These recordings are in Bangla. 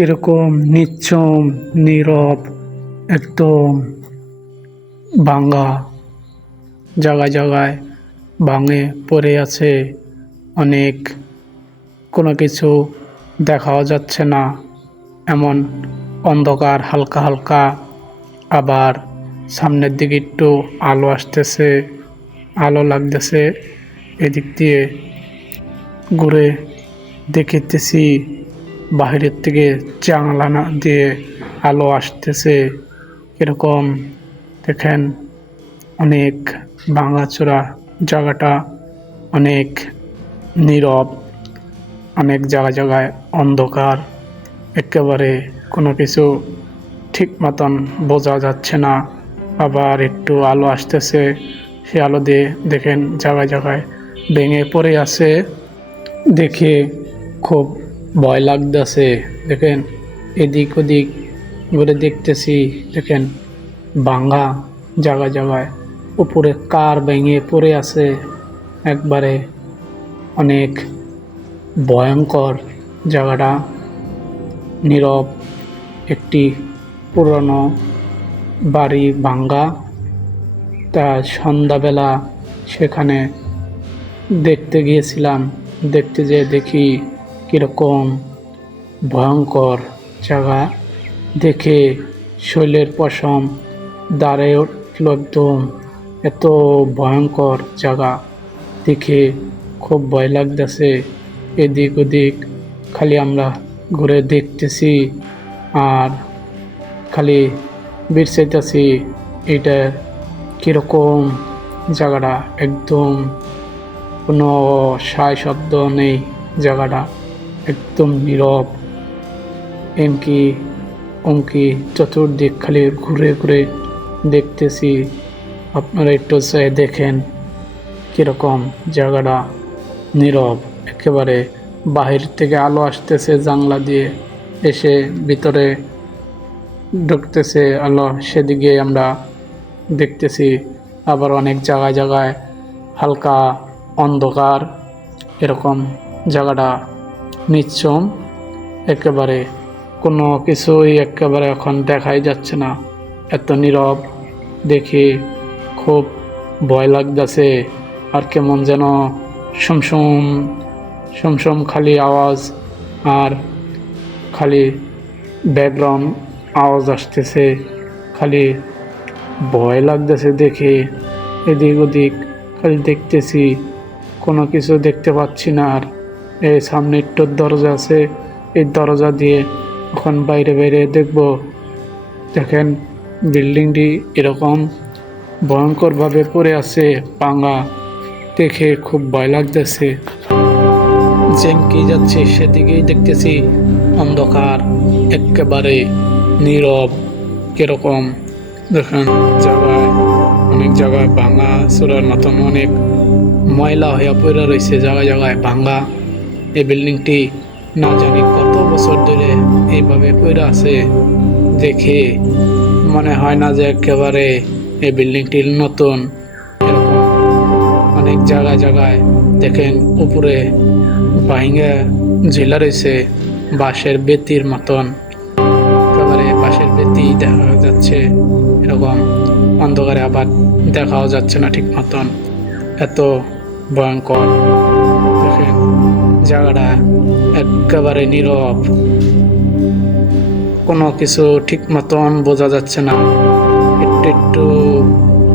কিরকম নিশ্চুপ, নীরব, একদম ভাঙা। জায়গায় জায়গায় ভাঙে পড়ে আছে অনেক। কোনো কিছু দেখাও যাচ্ছে না, এমন অন্ধকার হালকা হালকা। আবার সামনের দিকে একটু আলো আসতেছে, আলো লাগতেছে। এদিক দিয়ে ঘুরে দেখতেছি বাহিরের থেকে জানলা দিয়ে আলো আসতেছে। এরকম দেখেন, অনেক ভাঙাচোরা জায়গাটা, অনেক নীরব, অনেক জায়গায় জায়গায় অন্ধকার। একেবারে কোনো কিছু ঠিক মতন বোঝা যাচ্ছে না। আবার একটু আলো আসতেছে, সে আলো দিয়ে দেখেন জায়গায় জায়গায় ভেঙে পড়ে আছে। দেখে খুব ভয় লাগতেছে। দেখেন এদিক ওদিক ঘুরে দেখতেছি, দেখেন ভাঙা জায়গায় জায়গায় উপরে কার ভেঙে পড়ে আছে। একবারে অনেক ভয়ঙ্কর জায়গাটা। নীরব একটি পুরনো বাড়ি ভাঙ্গা। তা সন্ধ্যাবেলা সেখানে দেখতে গিয়েছিলাম। দেখতে যেয়ে দেখি কীরকম ভয়ঙ্কর জায়গা। দেখে শৈলের পশম দাঁড়িয়ে উঠল একদম। এত ভয়ঙ্কর জায়গা দেখে খুব ভয় লাগতেছে। এদিক ওদিক খালি আমরা ঘুরে দেখতেছি আর খালি বিরসাইতেছি এটা কীরকম জায়গাটা। একদম কোনো সায় শব্দ নেই, জায়গাটা একদম নীরব। এমকি অমকি চতুর্দিক খালি ঘুরে ঘুরে দেখতেছি। আপনারা একটু দেখেন কীরকম জায়গাটা নীরব। একেবারে বাহির থেকে আলো আসতেছে জানলা দিয়ে, এসে ভিতরে ঢুকতেছে আলো, সেদিকে আমরা দেখতেছি। আবার অনেক জায়গায় জায়গায় হালকা অন্ধকার। এরকম জায়গাটা নিশ্চুপ, একেবারে কোনো কিছুই একেবারে এখন দেখাই যাচ্ছে না, এত নীরব। দেখে খুব ভয় লাগতেছে। আর কেমন যেন সমসম সমসম খালি আওয়াজ, আর খালি ব্যাকগ্রাউন্ড আওয়াজ আসতেছে। খালি ভয় লাগতেছে দেখে। এদিক ওদিক খালি দেখতেছি, কোনো কিছু দেখতে পাচ্ছি না। আর এই সামনে একটু দরজা আছে, এই দরজা দিয়ে এখন বাইরে বাইরে দেখব। দেখেন বিল্ডিংটি এরকম ভয়ঙ্করভাবে পড়ে আছে ভাঙা। দেখে খুব ভয় লাগতেছে। যেমকি যাচ্ছে সেদিকেই দেখতেছি অন্ধকার, একেবারে নীরব। কিরকম দেখেন জায়গায়, অনেক জায়গায় ভাঙা চূড়ার মতন অনেক ময়লা হয়ে পড়ে রয়েছে জায়গায় জায়গায় ভাঙা। এই বিল্ডিংটি না জানি কত বছর ধরে এইভাবে পড়ে আছে। দেখে মনে হয় না যে একেবারে এই বিল্ডিংটি নতুন। এরকম অনেক জায়গায় জায়গায় দেখেন উপরে ভাঙা ঝিলা রয়েছে বাঁশের বেতির মতন। একেবারে বাঁশের বেতি দেখা যাচ্ছে এরকম অন্ধকারে, আবার দেখাও যাচ্ছে না ঠিক মতন, এত ভয়ঙ্কর। দেখেন জায়গাটা একেবারে নীরব, কোনো কিছু ঠিক মতন বোঝা যাচ্ছে না। একটু একটু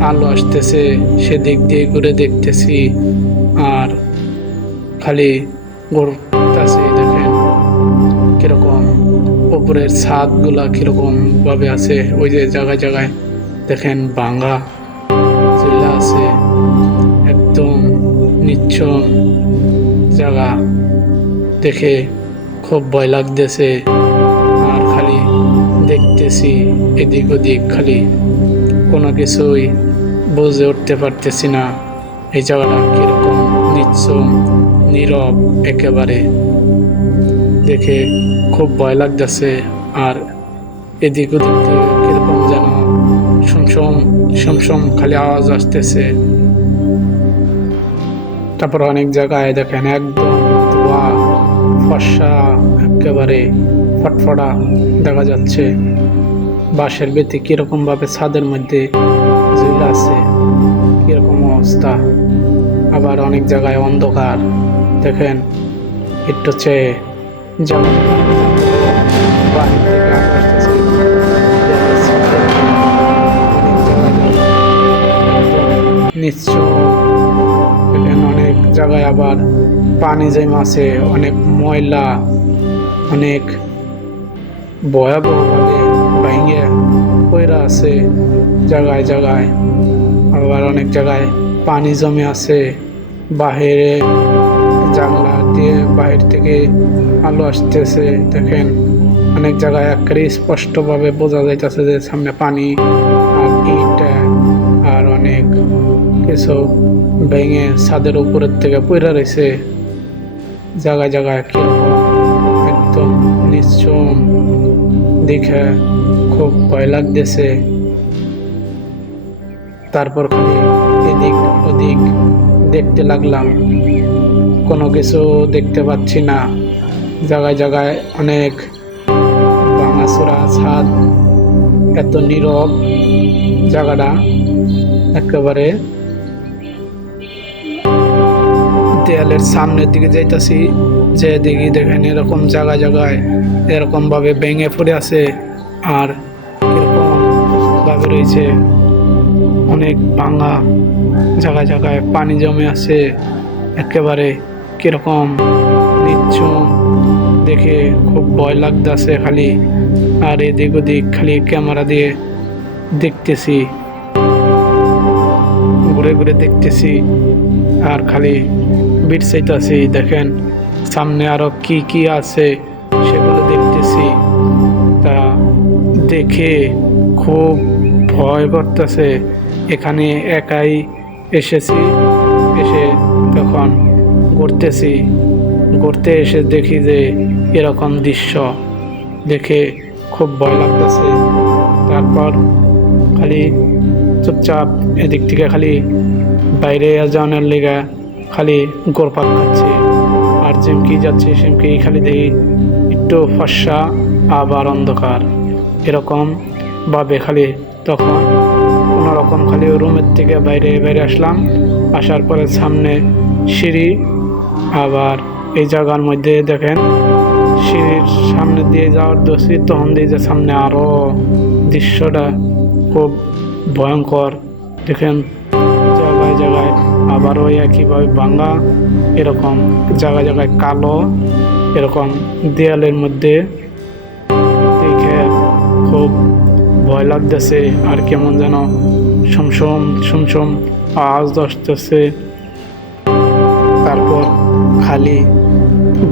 আলো আসতেছে, সেদিক দিয়ে ঘুরে দেখতেছি আর খালি ঘুরতেছি। দেখেন কিরকম উপরের ছাদগুলা কিরকম ভাবে আছে। ওই যে জায়গায় জায়গায় দেখেন ভাঙা চলে আছে, একদম নিশ্চুপ জায়গা। দেখে খুব ভয় লাগতেছে আর খালি দেখতেছি এদিক ওদিক, খালি কোনো কিছুই বুঝে উঠতে পারতেছি না। এই জায়গাটা কিরকম নিশ্চুপ নীরব একেবারে। দেখে খুব ভয় লাগতেছে আর এদিক ওদিক থেকে কিরকম যেন সমসম সমসম খালি আওয়াজ আসতেছে। তারপর অনেক জায়গায় দেখেন একদম ধোয়া ফর্সা একেবারে ফটফটা দেখা যাচ্ছে। বাঁশের বেতে কিরকম ভাবে ছাদের মধ্যে ঝুলে আছে, কিরকম অবস্থা। আবার অনেক জায়গায় অন্ধকার। দেখেন একটু চেয়ে যেমন বাহির থেকে আলো আসতেছে, অনেক জায়গায় নিশ্চয়। এখানে অনেক জায়গায় আবার পানি জমে আছে, অনেক ময়লা, অনেক ভয়াবহভাবে ভেঙে পড়ে আছে জায়গায় জায়গায়। আবার অনেক জায়গায় পানি জমে আছে, বাহিরে জানলা দিয়ে বাহির থেকে আলো আসতেছে। দেখেন অনেক জায়গায় একেবারে স্পষ্টভাবে বোঝা যাইতেছে যে সামনে পানি আর ইট আর অনেক কিছু ভেঙে ছাদের উপরের থেকে পড়ে রয়েছে জায়গায় জায়গায়। কিরকম একদম নিশ্চুম, দেখে খুব ভয় লাগতেছে। তারপর খালি এদিক ওদিক দেখতে লাগলাম, কোনো কিছু দেখতে পাচ্ছি না। জায়গায় জায়গায় অনেক ভাঙাচোরা ছাদ, এত নীরব জায়গাটা। একেবারে দেয়ালের সামনের দিকে যাইতাছি, যে দিকে দেখেন এরকম জায়গায় জায়গায় এরকম ভাবে ভেঙে পড়ে আছে আর এরকম ভাবে রয়েছে অনেক ভাঙা জায়গায় জায়গায় পানি জমে আছে। একেবারে কিরকম নিচ্ছুম, দেখে খুব ভয় লাগতেছে খালি। আর এদিক ওদিক খালি ক্যামেরা দিয়ে দেখতেছি, ঘুরে ঘুরে দেখতেছি আর খালি বিট চাইতেছি। দেখেন সামনে আরো কি কি আছে সেগুলো দেখতেছি। তা দেখে খুব ভয় করতেছে। এখানে একাই এসেছি, এসে তখন ঘুরতে এসে দেখি যে এরকম দৃশ্য দেখে খুব ভয় লাগতেছে। তারপর খালি চুপচাপ এদিক থেকে খালি বাইরে যাওয়ার লেগে খালি গোরপাক খাচ্ছি আর যেমকি যাচ্ছি সেমকি খালি দেখি একটু ফর্সা আবার অন্ধকার, এরকম ভাবে খালি। তখন কোনো রকম খালি রুমের থেকে বাইরে আসলাম। আসার পরে সামনে সিঁড়ি, আবার এই জায়গার মধ্যে দেখেন সিঁড়ির সামনে দিয়ে যাওয়ার দোষী, তখন দিয়ে যে সামনে আরো দৃশ্যটা খুব ভয়ঙ্কর। দেখেন জায়গায় জায়গায় আবার ওই একইভাবে ভাঙা, এরকম জায়গায় জায়গায় কালো, এরকম দেয়ালের মধ্যে দেখে খুব ভয় লাগতেছে। আর কেমন যেন সমসম আওয়াজ আসতেছে। তারপর খালি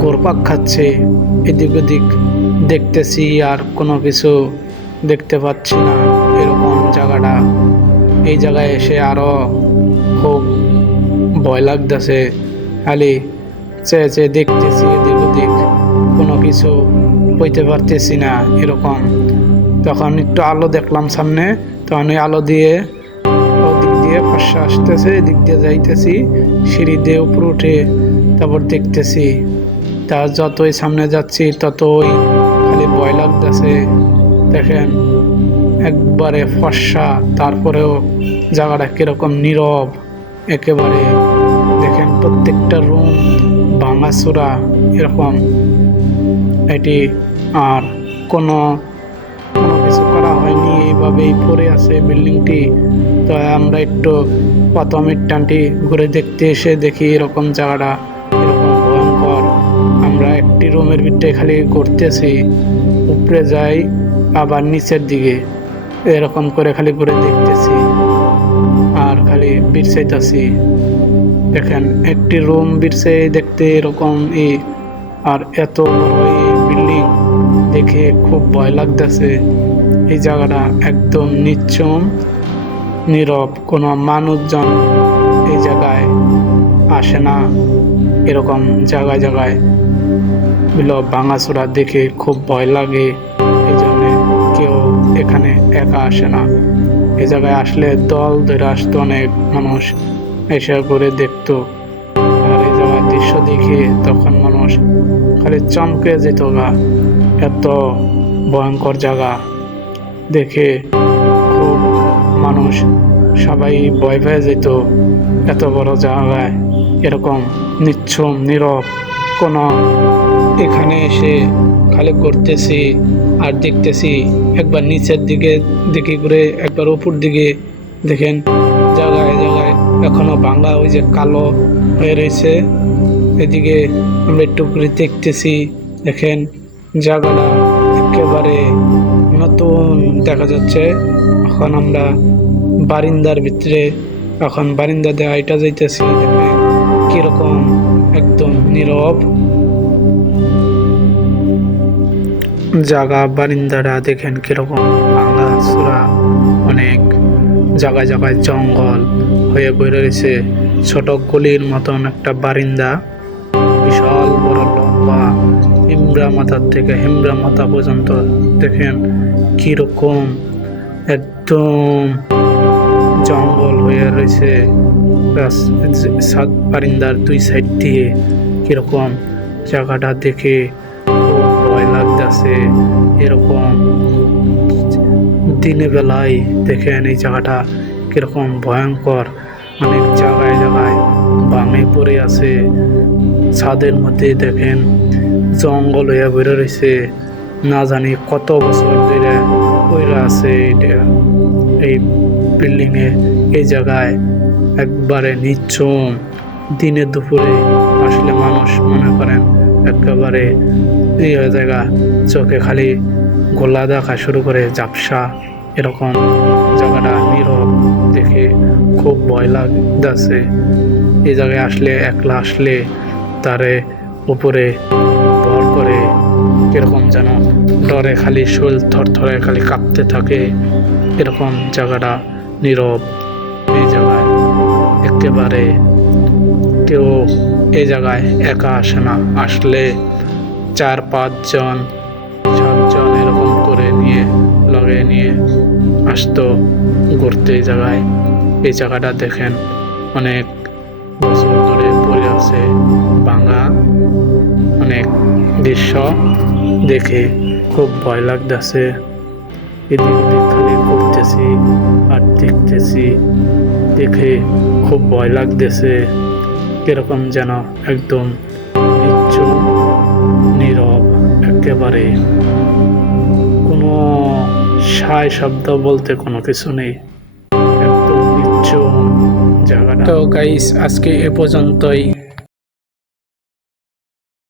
ঘুরপাক খাচ্ছে, এদিক ওদিক দেখতেছি আর কোনো কিছু দেখতে পাচ্ছি না। এরকম জায়গাটা, এই জায়গায় এসে আরো খুব ভয় লাগতেছে। খালি চেয়ে দেখতেছি এদিক ওদিক, কোনো কিছু হইতে পারতেছি না এরকম। তখন একটু আলো দেখলাম সামনে, তখন ওই আলো দিয়ে ওদিক দিয়ে ফর্সা আসতেছে, এদিক দিয়ে যাইতেছি, সিঁড়ি দিয়ে উপরে উঠে তারপর দেখতেছি। তা যতই সামনে যাচ্ছি ততই খালি ভয় লাগতেছে। দেখেন একবারে ফর্সা, তারপরেও জায়গাটা কিরকম নীরব একেবারে। দেখেন প্রত্যেকটা রুম ভাঙাচোরা এরকম এটি, আর কোনো কিছু করা হয়নি, এইভাবেই পড়ে আছে বিল্ডিংটি। তো আমরা একটু প্রথম টানটি ঘুরে দেখতে এসে দেখি এরকম জায়গাটা এরকম ভয়ঙ্কর। আমরা একটি রুমের ভিতরে খালি ঘুরতেছি, উপরে যাই আবার নিচের দিকে, এরকম করে খালি ঘুরে দেখতেছি আর খালি বিরসাইতেছি। দেখেন একটি রুম বিরসে দেখতে এরকম আর এত বড় এই বিল্ডিং দেখে খুব ভয় লাগতেছে। এই জায়গাটা একদম নিশ্চুম, নীরব, কোনো মানুষজন এই জায়গায় আসে না। এরকম জায়গায় জায়গায় ভাঙাচোরা দেখে খুব ভয় লাগে, এই জন্যে কেউ এখানে একা আসে না। এই জায়গায় আসলে দল ধরে আসতো অনেক মানুষ, এসে ঘুরে দেখতো। আর এই জায়গার দৃশ্য দেখে তখন মানুষ খালি চমকে যেত গা, এত ভয়ঙ্কর জায়গা দেখে খুব মানুষ সবাই ভয় পেয়ে যেত। এত বড় জায়গায় এরকম নিচ্ছুম নীরব কোনো, এখানে এসে খালি ঘুরতেছি আর দেখতেছি, একবার নিচের দিকে ঘুরে একবার উপর দিকে দেখেন জায়গায় জায়গায় এখনো ভাঙা, ওই যে কালো হয়ে রয়েছে। এদিকে আমরা একটু ঘুরে দেখতেছি, দেখেন জায়গাটা একেবারে নতুন দেখা যাচ্ছে। এখন আমরা বারিন্দার ভিতরে, এখন বারিন্দা দেওয়া এটা যাইতেছি, দেখেন কিরকম একদম নীরব জায়গা। বারিন্দাটা দেখেন কিরকম ভাঙা চূড়া, অনেক জায়গায় জায়গায় জঙ্গল হয়ে বয়ে রয়েছে। ছোট গলির মতন একটা বারিন্দা, বিশাল বড় লম্বা, হিমরা মাথার থেকে হিমরা মাথা পর্যন্ত দেখেন কিরকম একদম জঙ্গল হয়ে রয়েছে। বারিন্দার দুই সাইড দিয়ে কিরকম জায়গাটা দেখে খুব ভয় লাগতেছে। এরকম দিনের বেলায় দেখেন এই জায়গাটা কিরকম ভয়ঙ্কর, অনেক জায়গায় জায়গায় ভাঙে পড়ে আছে। ছাদের মধ্যে দেখেন জঙ্গল হয়ে বেরো রয়েছে, না জানি কত বছর ধরে পড়ে আছে এটা এই বিল্ডিংয়ে। এই জায়গায় একবারে নিচ্ছুম, দিনে দুপুরে আসলে মানুষ মনে করেন একেবারে এই জায়গা চোখে খালি গোলা দেখা শুরু করে, ঝাপসা এরকম জায়গাটা নীরব দেখে খুব ভয় লাগতেছে। এই জায়গায় আসলে একলা আসলে তারে উপরে ভর করে এরকম যেন ডরে খালি শরীর থরথরে খালি কাঁপতে থাকে। এরকম জায়গাটা নীরব, এই জায়গায় একেবারে কেউ এই জায়গায় একা আসে না, আসলে 4-5 জন 7 জন এরকম করে নিয়ে আসতো ঘুরতে এই জায়গায়। এই জায়গাটা দেখেন অনেক বছর ধরে পড়ে আছে, ভাঙা অনেক দৃশ্য দেখে খুব ভয় লাগতেছে। এদিক ওদিক খালি ঘুরতেছি আর দেখতেছি, দেখে খুব ভয় লাগতেছে। কিরকম যেন একদম নিচ্ছুম নীরব, একেবারে কোনো সায় শব্দ বলতে কোনো কিছু নেই, একদম নিচ্ছুম জায়গাটা। তো গাইস আজকে এ পর্যন্তই।